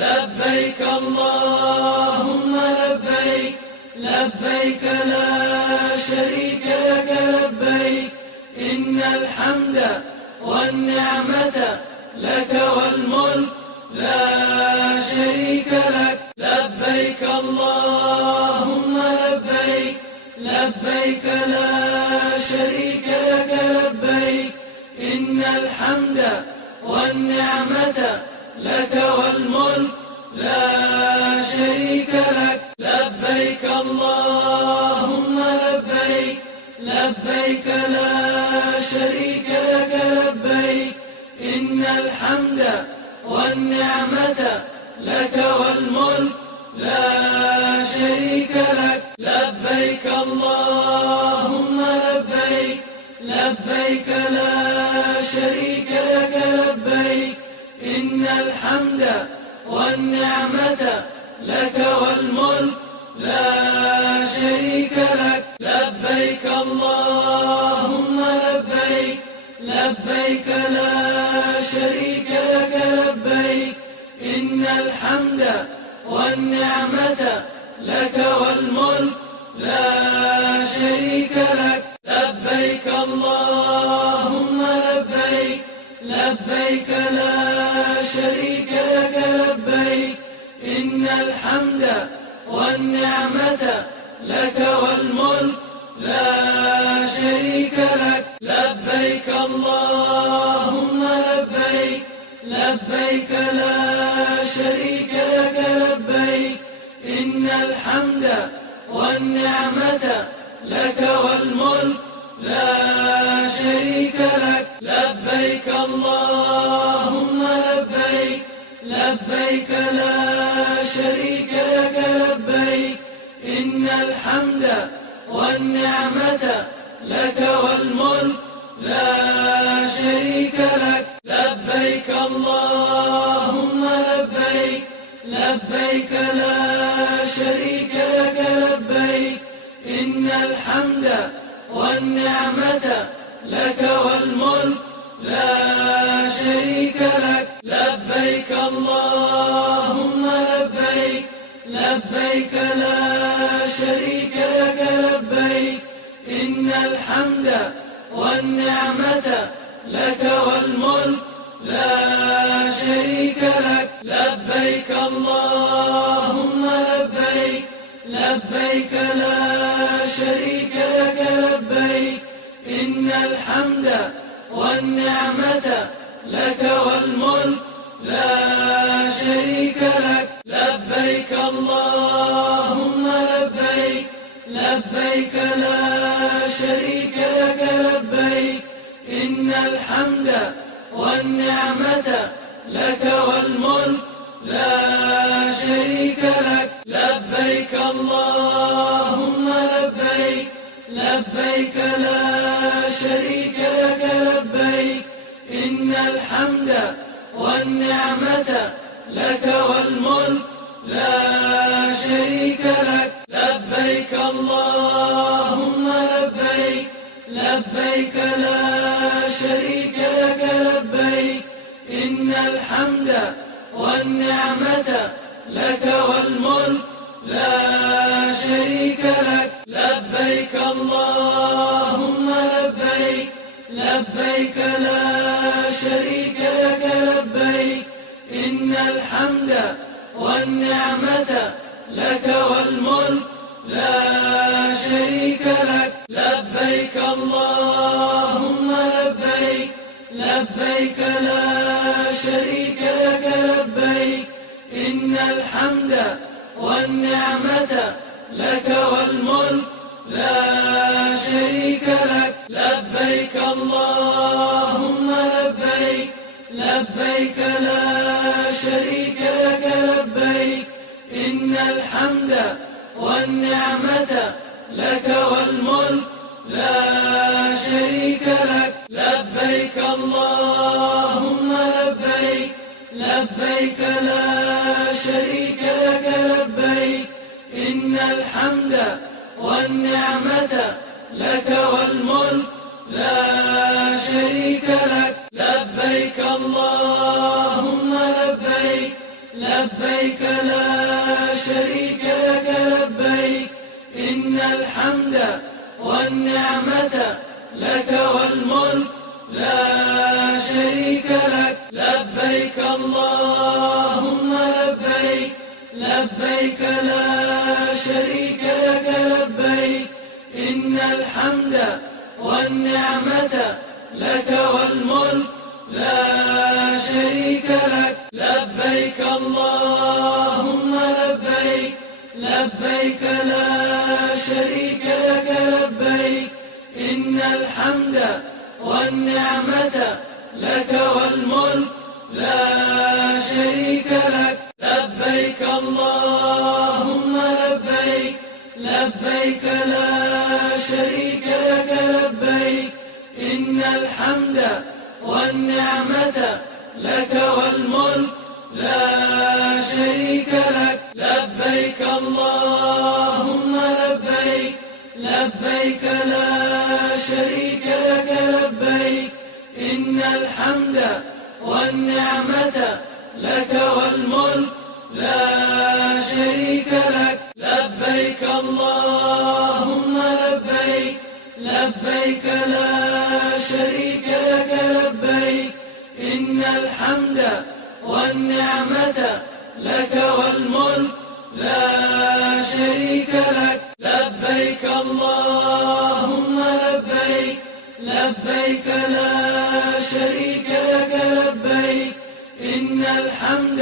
لبيك اللهم لبيك، لبيك لا شريك لك لبيك، إن الحمد والنعمة لك والملك لا شريك لك. لبيك اللهم لبيك، لبيك لا شريك لك لبيك، إن الحمد والنعمة لك والملك لا شريك لك. لبيك اللهم لبيك، لبيك لا شريك لك لبيك، إن الحمد والنعمة لك والملك لا شريك لك. لبيك اللهم لبيك، لبيك لا شريك لك لبيك، إن الحمد والنعمة لك والملك لا شريك لك. لبيك اللهم لبيك، لبيك لا شريك لك لبيك، إن الحمد والنعمة لك والملك لا شريك لك. لبيك اللهم لبيك، لبيك لا شريك لك لبيك، إن الحمد والنعمة لك والملك لا شريك لك. لبيك اللهم لبيك، لبيك لا شريك لك لبيك، إن الحمد والنعمة لك والملك لا شريك لك. لبيك اللهم لبيك، لبيك لا شريك لك لبيك، إن الحمد والنعمة لك والملك لا شريك لك. لبيك اللهم لبيك، لبيك لا شريك لك لبيك، إن الحمد والنعمة لك والملك لا شريك لك. لبيك اللهم لبيك، لبيك لا شريك لك لبيك، إن الحمد والنعمة لك والملك لا شريك لك. لبيك اللهم لبيك، لبيك لا شريك لك لبيك، إن الحمد والنعمة لك والملك لا شريك لك. لبيك اللهم لبيك، لبيك لا شريك لك لبيك، إن الحمد والنعمة لك والملك لا شريك لك. لبيك اللهم لبيك، لبيك لا شريك لك لبيك، إن الحمد والنعمة لك والملك لا شريك لك. لبيك اللهم لبيك، لبيك لا شريك لك لبيك، إن الحمد والنعمة لك والملك لا شريك لك. لبيك اللهم لبيك، لبيك لا شريك لك لبيك، إن الحمد والنعمة لك والملك لا شريك لك. لبيك اللهم لبيك، لبيك لا شريك لك لبيك، إن الحمد والنعمة لك والملك لا شريك لك. لبيك اللهم لبيك، لبيك لا شريك لك لبيك، إن الحمد والنعمة لك والملك لا شريك لك. لبيك اللهم لبيك، لبيك لا شريك لك لبيك، إن الحمد والنعمة لك والملك لا شريك لك. لبيك اللهم لبيك، لبيك لبيك لا شريك لك لبيك إن الحمد والنعمة لك والملك لا شريك لك لبيك اللهم لبيك لبيك لا شريك لك لبيك إن الحمد والنعمة لك والملك لا شريك لك لبيك اللهم لبيك لبيك لا شريك لك لبيك إن الحمد والنعمة لك والملك لا شريك لك لبيك اللهم لبيك لبيك لا شريك لك لبيك إن الحمد والنعمة لك والملك لا شريك لك لبيك اللهم لبيك لبيك لا شريك لك لبيك إن الحمد والنعمة لك والملك لا شريك لك لبيك اللهم لبيك لبيك لا شريك لك لبيك إن الحمد والنعمة لك والملك لا شريك لك لبيك اللهم لبيك لبيك لا شريك لك لبيك إن الحمد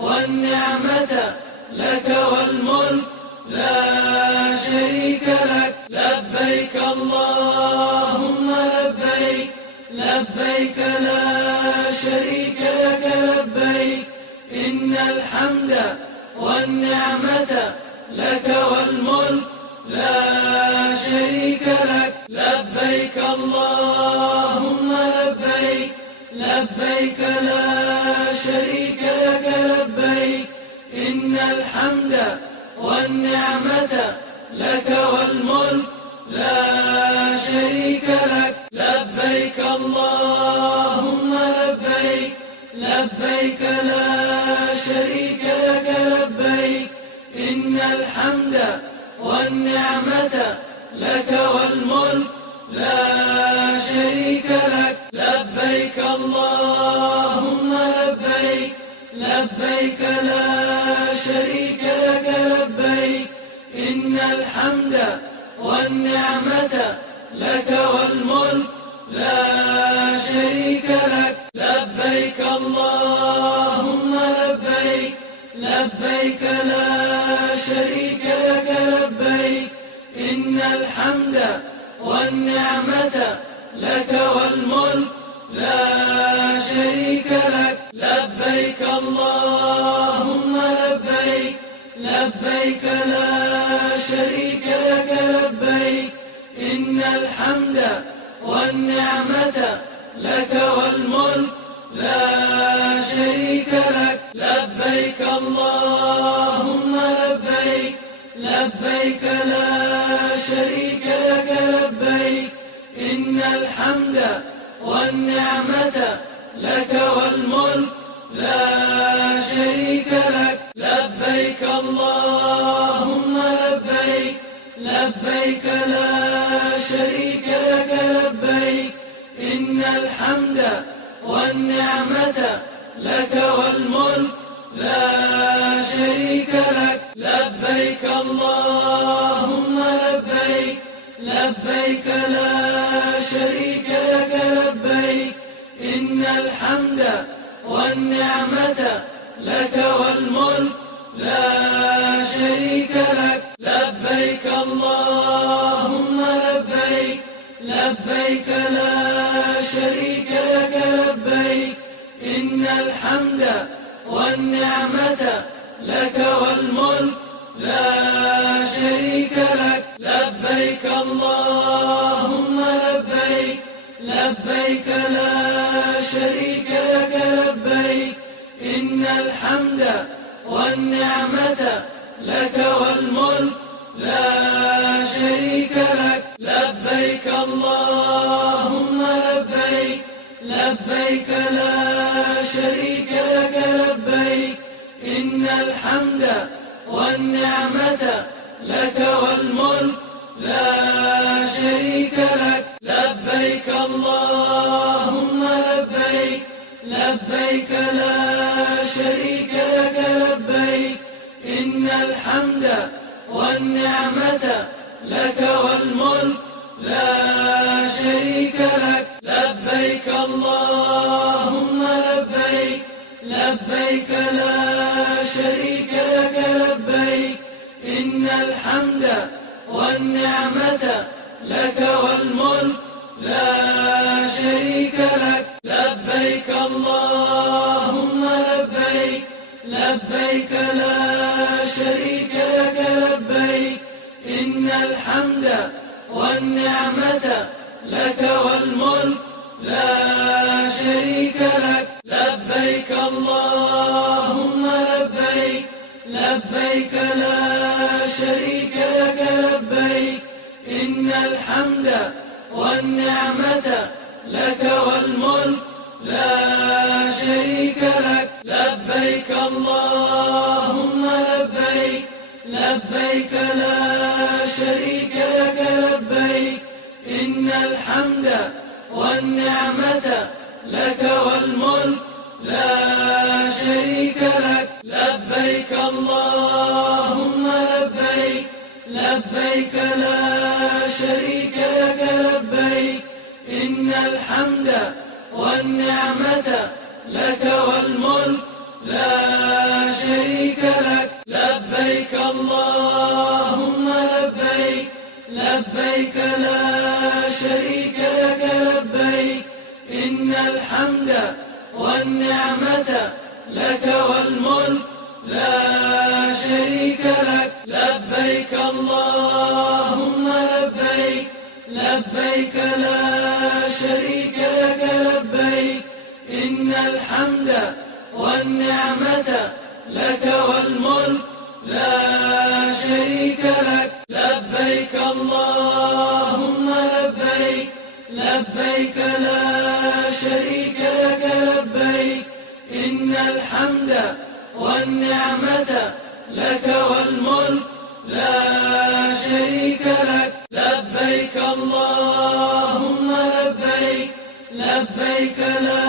والنعمة لك والملك لا شريك لك لبيك اللهم لبيك لبيك لا شريك لك لبيك إن الحمد والنعمة لك والملك لا شريك لك لبيك اللهم لبيك لبيك لا شريك لك لبيك إن الحمد والنعمة لك والملك لا شريك لك لبيك اللهم لبيك لبيك لا شريك لك لبيك إن الحمد والنعمة لك والملك لا شريك لك لبيك اللهم لبيك لبيك لا شريك لك لبيك إن الحمد والنعمة لك والملك لا شريك لك لبيك اللهم لبيك لبيك لا شريك لك لبيك إن الحمد والنعمة لك والملك لا شريك لك لبيك اللهم لبيك لبيك لا شريك لك لبيك إن الحمد والنعمة لك والملك لا شريك لك لبيك اللهم لبيك لبيك لا شريك لك لبيك إن الحمد والنعمة لك والملك لا شريك لك لبيك اللهم لبيك لبيك لا شريك لك لبيك إن الحمد والنعمة لك والملك لا شريك لك لبيك اللهم لبيك لبيك لا شريك لك لبيك إن الحمد والنعمة لك والملك لا شريك لك لبيك اللهم لبيك لبيك لا شريك لك لبيك إن الحمد والنعمة لك والملك لا شريك لك لبيك اللهم لبيك لبيك لا شريك لك لبيك إن الحمد والنعمة لك والملك لا شريك لك لبيك اللهم لبيك لبيك لا شريك لك لبيك إن إن الحمد والنعمة لك والملك لا شريك لك. لبيك اللهم لبيك، لبيك لا شريك لك لبيك. إن الحمد والنعمة لك والملك لا شريك لك. لبيك اللهم لبيك، لبيك لا شريك لك لبيك. إن الحمد والنعمة لك والملك لا شريك لك. لبيك اللهم لبيك، لبيك لا شريك لك لبيك. إن الحمد والنعمة لك والملك لا شريك لك. لبيك اللهم لبيك، لبيك لا شريك لك لبيك. إن الحمد والنعمة لك والملك لا شريك لك. لبيك اللهم لبيك، لبيك لا شريك لك لبيك. إن الحمد والنعمة لك والملك لا شريك لك. لبيك اللهم لبيك، لبيك لا شريك لك لبيك. إن الحمد والنعمة لك والملك لا شريك لك. لبيك اللهم لبيك، لبيك لا شريك لك لبيك. إن الحمد والنعمة لك والملك لا شريك لك. لبيك اللهم لبيك، لبيك لا شريك لك لبيك. إن الحمد والنعمة لك والملك لا شريك لك. لبيك اللهم لبيك، لبيك لا شريك لك لبيك. إن الحمد والنعمة لك والملك لا شريك لك. لبيك اللهم لبيك، لبيك لا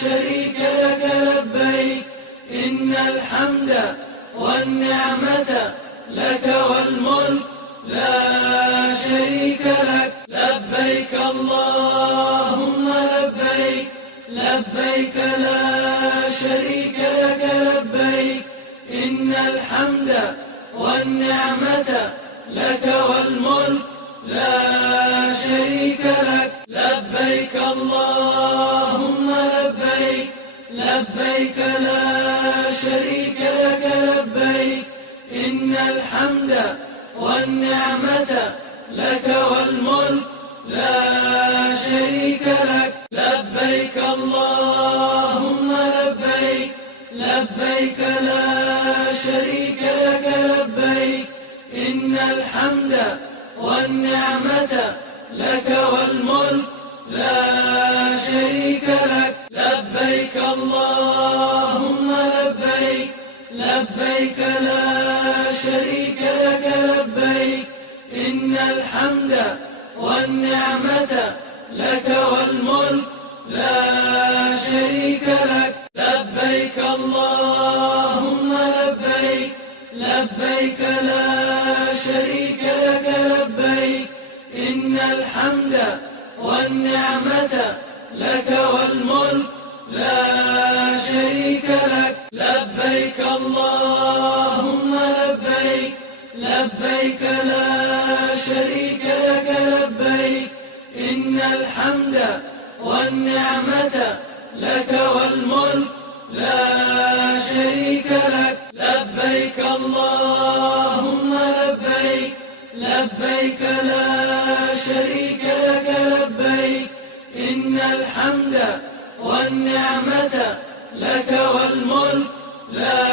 شريك لك لبيك. إن الحمد والنعمة لك والملك لا شريك لك. لبيك اللهم لبيك، لبيك لا شريك لك لبيك. إن الحمد والنعمة لك والملك لا شريك لك. لبيك اللهم لبيك، لبيك لا شريك لك لبيك. إن الحمد والنعمة لك والملك لا شريك لك. لبيك اللهم لبيك، لبيك لا شريك لك لبيك. إن الحمد والنعمة لك والملك لا شريك لك. لبيك اللهم لبيك، لبيك لا شريك لك لبيك. إن الحمد والنعمة لك والملك لا شريك لك. لبيك اللهم لبيك، لبيك لا شريك لك لبيك. إن الحمد والنعمة لك والملك لا شريك لك. لبيك اللهم لبيك، لبيك لا شريك لك لبيك. إن الحمد والنعمة لك والملك لا شريك لك. لبيك اللهم لبيك، لبيك لا شريك لك لبيك. إن الحمد والنعمة لك والملك لا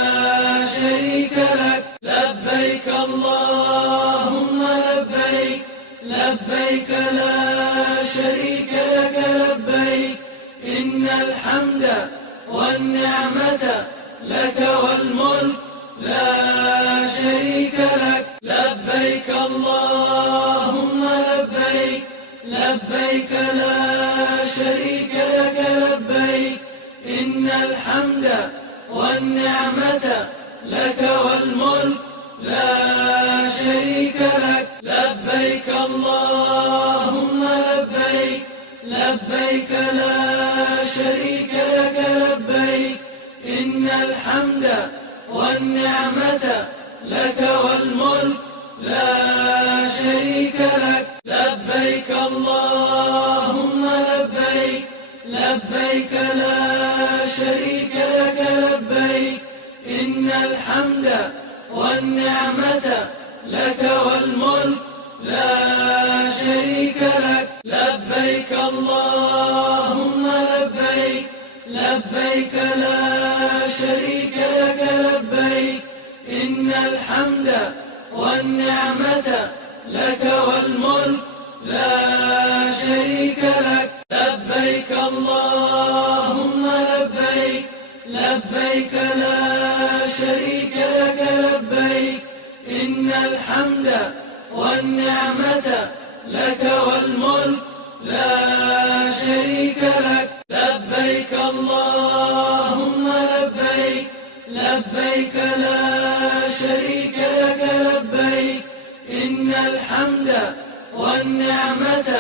شريك لك. لبيك اللهم لبيك، لبيك لا شريك لك لبيك. إن الحمد والنعمة لك والملك اللهم لبيك لبيك لا شريك لك لبيك إن الحمد والنعمة لك والملك لا شريك لك لبيك اللهم لبيك لبيك لا شريك لك لبيك إن الحمد والنعمة لك والملك لا شريك لك لبيك اللهم لبيك لبيك لا شريك لك لبيك إن الحمد والنعمة لك والملك لا شريك لك لبيك اللهم لبيك لبيك لا شريك لك لبيك إن الحمد والنعمة لك والملك لا شريك لك لبيك اللهم لبيك لبيك لا شريك لك لبيك إن الحمد والنعمة لك والملك لا شريك لك لبيك اللهم لبيك لبيك لا شريك لك لبيك إن الحمد والنعمة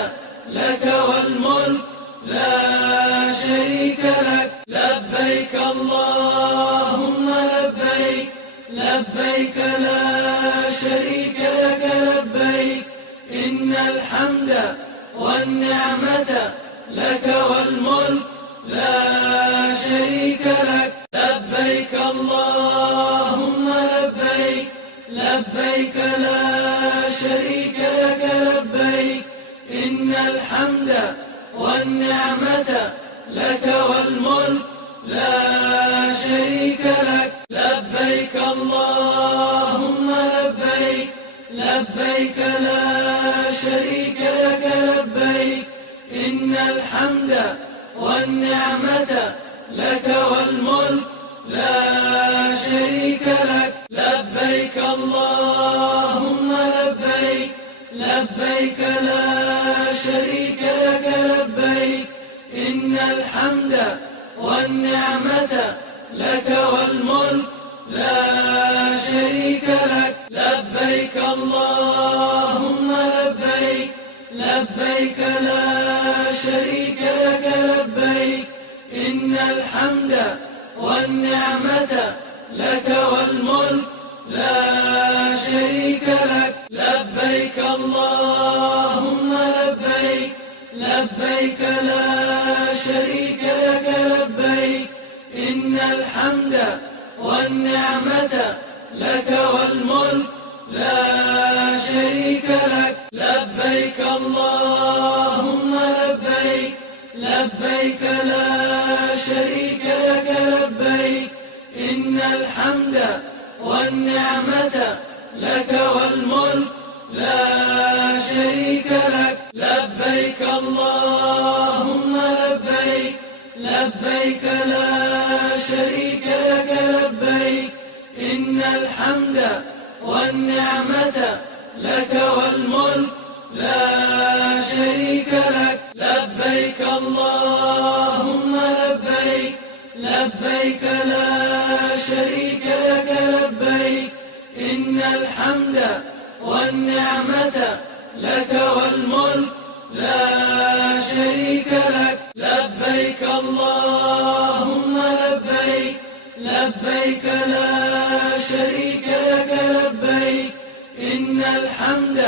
لك والملك لا شريك لك لبيك اللهم لبيك لبيك لا شريك لك لبيك إن الحمد والنعمة لك والملك لا شريك لك لبيك اللهم لبيك لبيك لا شريك لك لبيك إن الحمد والنعمة لك والملك لا شريك لك لبيك اللهم لبيك لبيك لا شريك لك لبيك إن الحمد والنعمة لك والملك لا شريك لك لبيك اللهم لبيك لبيك لا شريك لك لبيك إن الحمد والنعمة لك والملك لا شريك لك لبيك اللهم لبيك لبيك لا شريك لك لبيك إن الحمد والنعمة لك والملك لا شريك لك لبيك اللهم لبيك لبيك لا شريك لك لبيك إن الحمد والنعمة لك والملك لا شريك لك لبيك اللهم لبيك لبيك لا شريك لك لبيك إن الحمد والنعمة لك والملك لا شريك لك لبيك اللهم لبيك لبيك لا شريك لك لبيك إن الحمد والنعمة لك والملك لا شريك لك لبيك اللهم لبيك لبيك لا شريك لك لبيك إن الحمد والنعمة لك والملك لا شريك لك لبيك اللهم لبيك لبيك لا شريك لك لبيك إن الحمد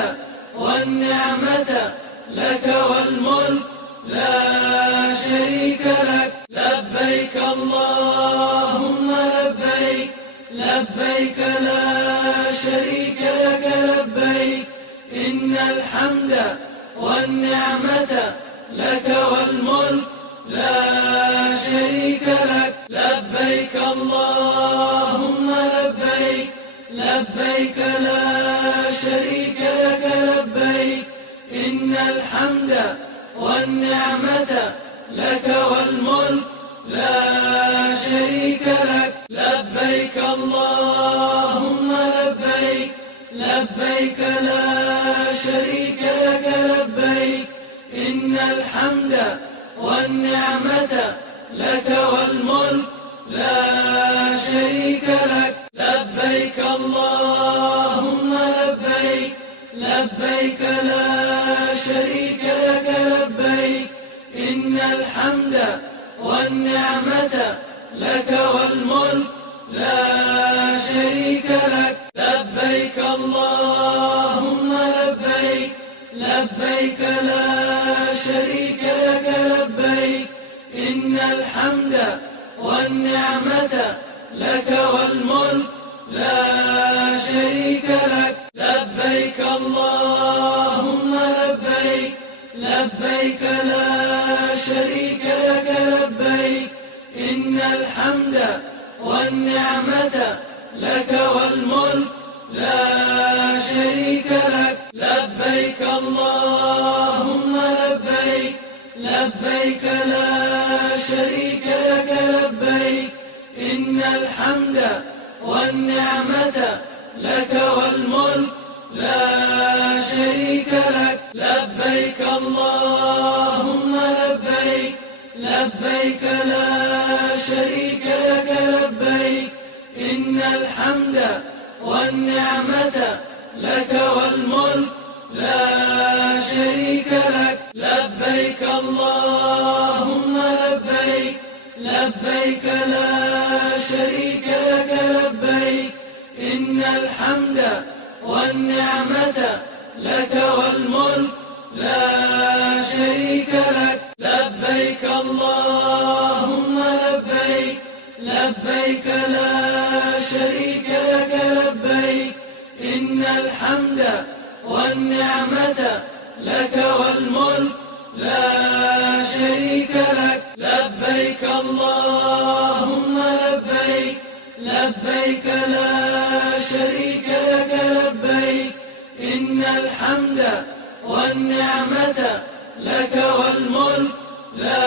والنعمة لك والملك لا شريك لك لبيك اللهم لبيك لبيك لا شريك لك لبيك إن الحمد والنعمة لك والملك لا شريك لك لبيك اللهم لبيك لبيك لا شريك لك لبيك إن الحمد والنعمة لك والملك لا شريك لك لبيك اللهم لبيك لبيك لا الحمد والنعمة لك والملك لا شريك لك. لبيك اللهم لبيك، لبيك لا شريك لك لبيك، إن الحمد والنعمة لك والملك لا شريك لك. لبيك اللهم لبيك، لبيك لا شريك لك لبيك، إن الحمد والنعمة لك والملك لا شريك لك. لبيك اللهم لبيك، لبيك لا شريك لك لبيك، إن الحمد والنعمة لك والملك لا شريك لك. لبيك اللهم لبيك، لبيك لا شريك لك لبيك، إن الحمد والنعمة لك والملك لا شريك لك. لبيك اللهم لبيك، لبيك لا شريك لك لبيك، إن الحمد والنعمة لك والملك لا شريك لك. لبيك اللهم لبيك، لبيك لا شريك لك لبيك، إن الحمد والنعمة لك والملك لا شريك لك. لبيك اللهم لبيك، لبيك لا شريك لك لبيك، إن الحمد والنعمة لك والملك لا شريك لك. لبيك اللهم لبيك، لبيك لا شريك لك لبيك، إن الحمد والنعمة لك والملك لا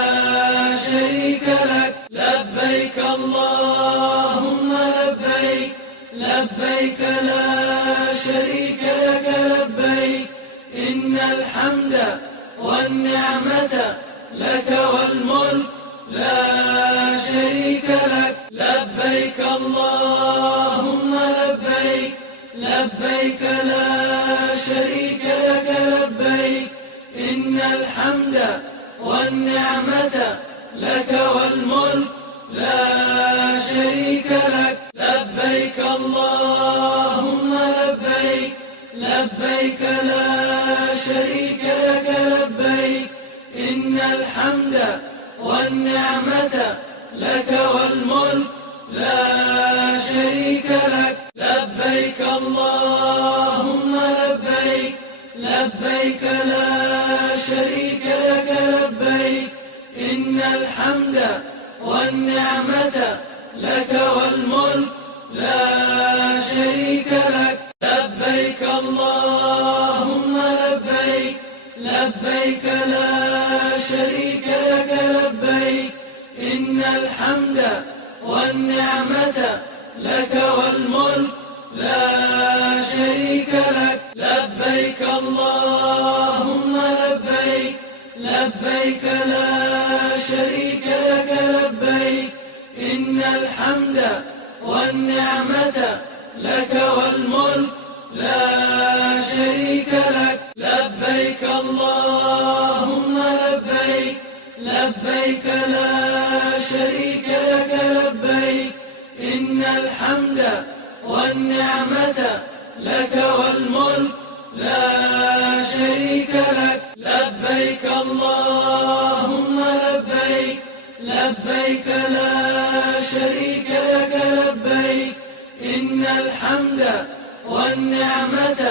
شريك لك. لبيك اللهم لبيك، لبيك لا شريك لك لبيك، إن الحمد والنعمة لك والملك لا شريك لك. لبيك اللهم لبيك، لبيك لا شريك لك لبيك، إن الحمد والنعمة لك والملك لا شريك لك. لبيك اللهم لبيك، لبيك لا شريك لك لبيك، إن الحمد والنعمة لك والملك لا شريك لك. لبيك اللهم لبيك، لبيك لا شريك لك لبيك، إن الحمد والنعمة لك والملك لا شريك لك. لبيك اللهم لبيك، لبيك لا شريك لك لبيك، إن الحمد والنعمة لك والملك لا شريك لك. لبيك اللهم لبيك، لبيك لا شريك لك لبيك، إن الحمد والنعمة لك والملك لا شريك لك. لبيك اللهم لبيك، لبيك لا شريك لك لبيك، إن الحمد والنعمة لك والملك لا شريك لك. لبيك اللهم لبيك، لبيك لا شريك لك لبيك، إن الحمد والنعمة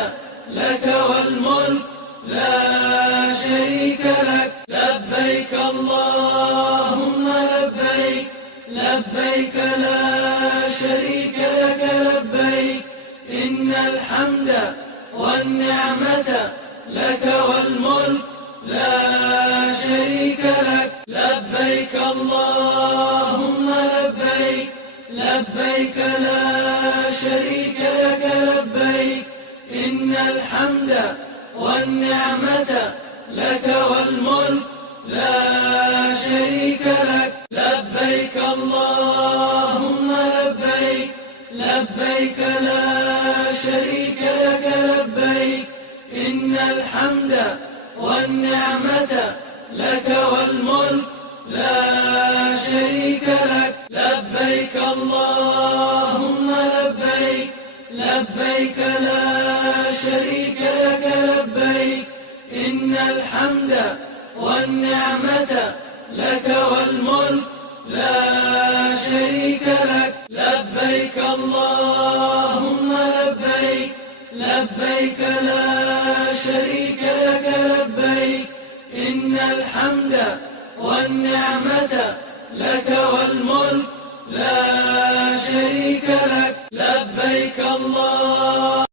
لك والملك لا شريك لك. لبيك اللهم لبيك، لبيك لا شريك لك لبيك، إن الحمد والنعمة لك والملك لا شريك لك. لبيك اللهم لبيك، لبيك لا شريك لك لبيك، إن الحمد والنعمة لك والملك لا شريك لك. لبيك اللهم لبيك، لبيك لا شريك لك لبيك، إن الحمد والنعمة لك والملك لا شريك لك. لبيك اللهم لبيك، لبيك لا شريك لك لبيك، إن الحمد والنعمة لك والملك لا شريك لك. لبيك اللهم لبيك، لبيك لا شريك لك لبيك، إن الحمد والنعمة لك والملك لا شريك لك. لبيك الله